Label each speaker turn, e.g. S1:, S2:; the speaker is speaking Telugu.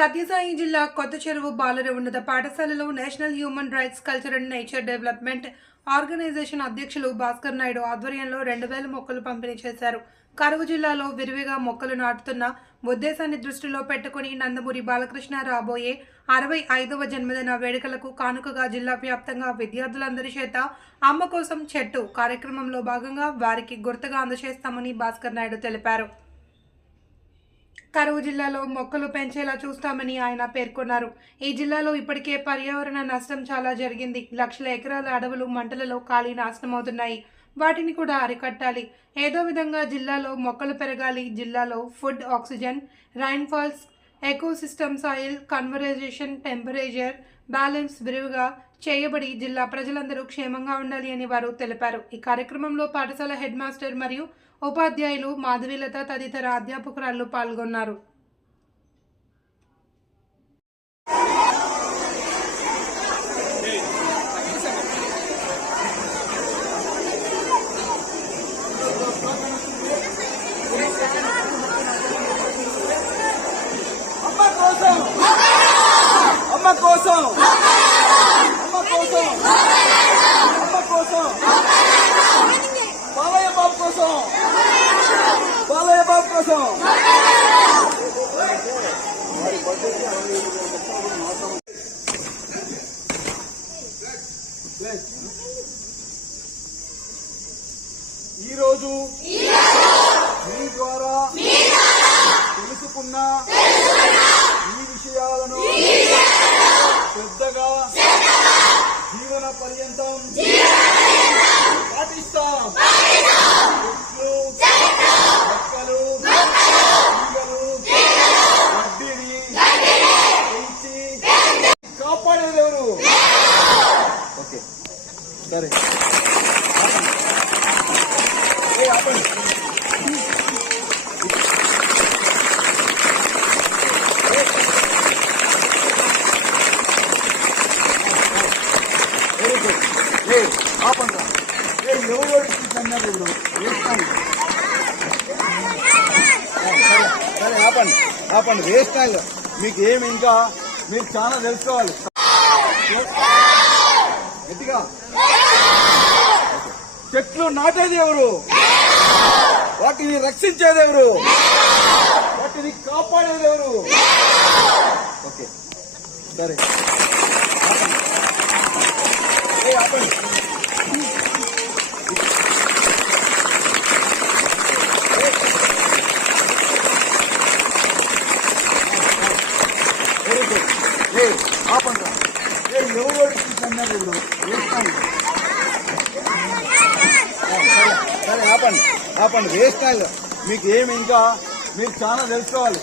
S1: సత్యసాయి జిల్లా కొత్త చెరువు బాలుర ఉన్నత పాఠశాలలో national human rights culture and nature development organization అధ్యక్షులు భాస్కర్ నాయుడు ఆధ్వర్యంలో రెండు వేల మొక్కలు పంపిణీ చేశారు. కరువు జిల్లాలో విరివిగా మొక్కలు నాటుతున్న ఉద్దేశాన్ని దృష్టిలో పెట్టుకుని నందమూరి బాలకృష్ణ రాబోయే అరవై ఐదవ జన్మదిన వేడుకలకు కానుకగా జిల్లా వ్యాప్తంగా విద్యార్థులందరి చేత అమ్మ కోసం చెట్టు కార్యక్రమంలో భాగంగా వారికి గుర్తుగా అందజేస్తామని భాస్కర్ నాయుడు తెలిపారు. కరువు జిల్లాలో మొక్కలు పెంచేలా చూస్తామని ఆయన పేర్కొన్నారు. ఈ జిల్లాలో ఇప్పటికే పర్యావరణ నష్టం చాలా జరిగింది. లక్షల ఎకరాల అడవులు మంటలలో ఖాళీ నాశనమవుతున్నాయి. వాటిని కూడా అరికట్టాలి. ఏదో విధంగా జిల్లాలో మొక్కలు పెరగాలి. జిల్లాలో food oxygen rainfalls ecosystem soil conservation temperature balance విరివిగా చేయబడి జిల్లా ప్రజలందరూ క్షేమంగా ఉండాలి అని వారు తెలిపారు. ఈ కార్యక్రమంలో పాఠశాల హెడ్ మాస్టర్ మరియు ఉపాధ్యాయులు మాధవీలత తదితర అధ్యాపకురాలు పాల్గొన్నారు
S2: అమ్మ కోసం అమ్మ కోసం అమ్మ కోసం అమ్మ కోసం బాలయ్య బాబు కోసం బాలయ్య బాబు కోసం ఈరోజు పర్యంతం. పాటిస్తాం. చెట్లు మొక్కలు తీగలు గడ్డిని పెంచి కాపాడేది ఎవరు? ఓకే. సరే. ఆపండి. ఆపండి ఎవరు అన్నారు ఇప్పుడు? వేస్తాను. సరే సరే ఆపండి ఆపండి. వేస్ట్ మీకు ఏమి ఇంకా మీరు చాలా తెలుసుకోవాలి. గట్టిగా. చెట్లు నాటేది ఎవరు? వాటిని రక్షించేది ఎవరు? వాటిని కాపాడేది ఎవరు? ఓకే. సరే. ఆపండి వెరీ గుడ్ ఏ ఆపండి ఏ ఎవరు అన్నారు ఇప్పుడు వేస్తాను సరే ఆపండి. ఆపండి. వేస్తాను మీకు ఏమి ఇంకా మీరు చాలా తెలుసుకోవాలి.